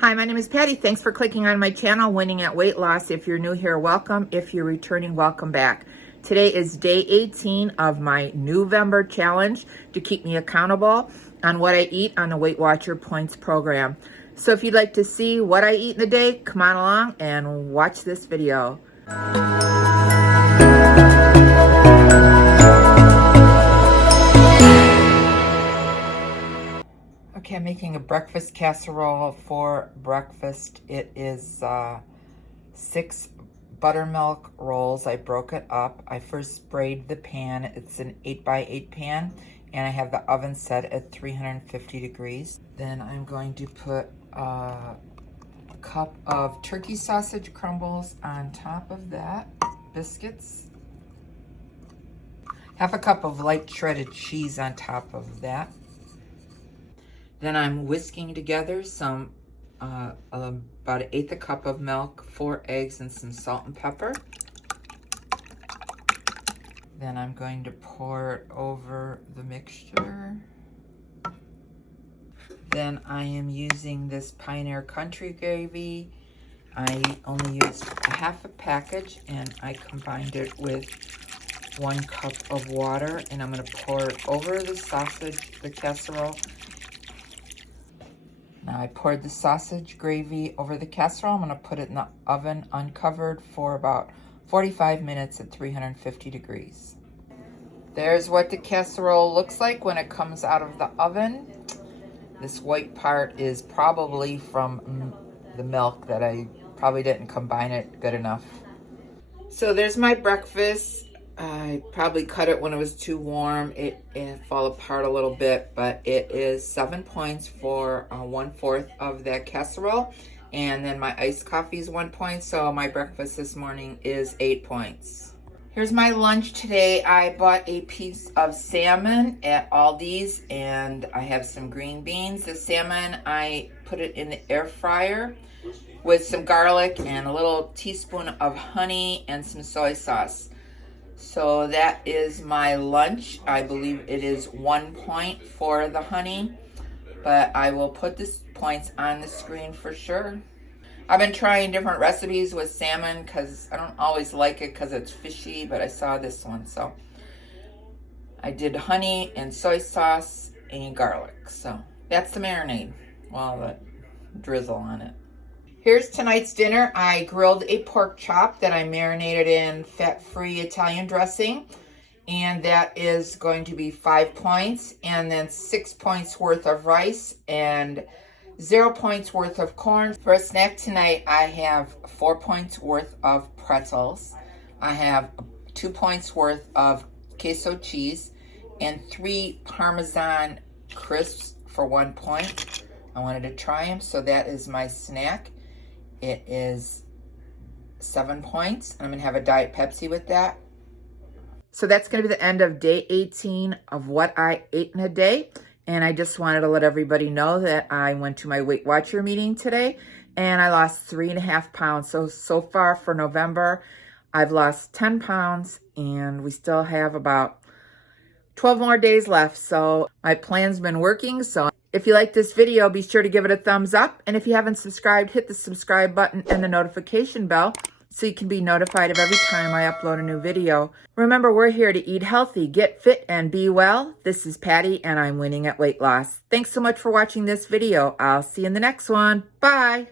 Hi, my name is Patty. Thanks for clicking on my channel, Winning at Weight Loss. If you're new here, welcome. If you're returning, welcome back. Today is day 18 of my NEWvember challenge to keep me accountable on what I eat on the Weight Watcher Points program. So if you'd like to see what I eat in a day, come on along and watch this video. Okay, I'm making a breakfast casserole for breakfast. It is 6 buttermilk rolls. I broke it up. I first sprayed the pan. It's an 8x8 pan, and I have the oven set at 350 degrees. Then I'm going to put a cup of turkey sausage crumbles on top of that, biscuits. Half a cup of light shredded cheese on top of that. Then I'm whisking together some, about 1/8 a cup of milk, 4 eggs, and some salt and pepper. Then I'm going to pour it over the mixture. Then I am using this Pioneer Country gravy. I only used a half a package, and I combined it with 1 cup of water, and I'm going to pour it over the sausage, the casserole. Now I poured the sausage gravy over the casserole. I'm going to put it in the oven uncovered for about 45 minutes at 350 degrees. There's what the casserole looks like when it comes out of the oven. This white part is probably from the milk that I probably didn't combine it good enough. So there's my breakfast. I probably cut it when it was too warm. It fell apart a little bit, but it is 7 points for 1/4 of that casserole. And then my iced coffee is 1 point, so my breakfast this morning is 8 points. Here's my lunch today. I bought a piece of salmon at Aldi's, and I have some green beans. The salmon, I put it in the air fryer with some garlic and a little teaspoon of honey and some soy sauce. So that is my lunch. I believe it is 1 point for the honey, but I will put the points on the screen for sure. I've been trying different recipes with salmon because I don't always like it because it's fishy, but I saw this one. So I did honey and soy sauce and garlic. So that's the marinade. Well, the drizzle on it. Here's tonight's dinner. I grilled a pork chop that I marinated in fat-free Italian dressing, and that is going to be 5 points, and then 6 points worth of rice and 0 points worth of corn. For a snack tonight, I have 4 points worth of pretzels. I have 2 points worth of queso cheese and 3 Parmesan crisps for 1 point. I wanted to try them, so that is my snack. It is 7 points. I'm going to have a Diet Pepsi with that. So that's going to be the end of day 18 of what I ate in a day. And I just wanted to let everybody know that I went to my Weight Watcher meeting today and I lost 3.5 pounds. So far for November, I've lost 10 pounds and we still have about 12 more days left. So my plan's been working. So if you like this video, be sure to give it a thumbs up. And if you haven't subscribed, hit the subscribe button and the notification bell so you can be notified of every time I upload a new video. Remember, we're here to eat healthy, get fit, and be well. This is Patty, and I'm winning at weight loss. Thanks so much for watching this video. I'll see you in the next one. Bye.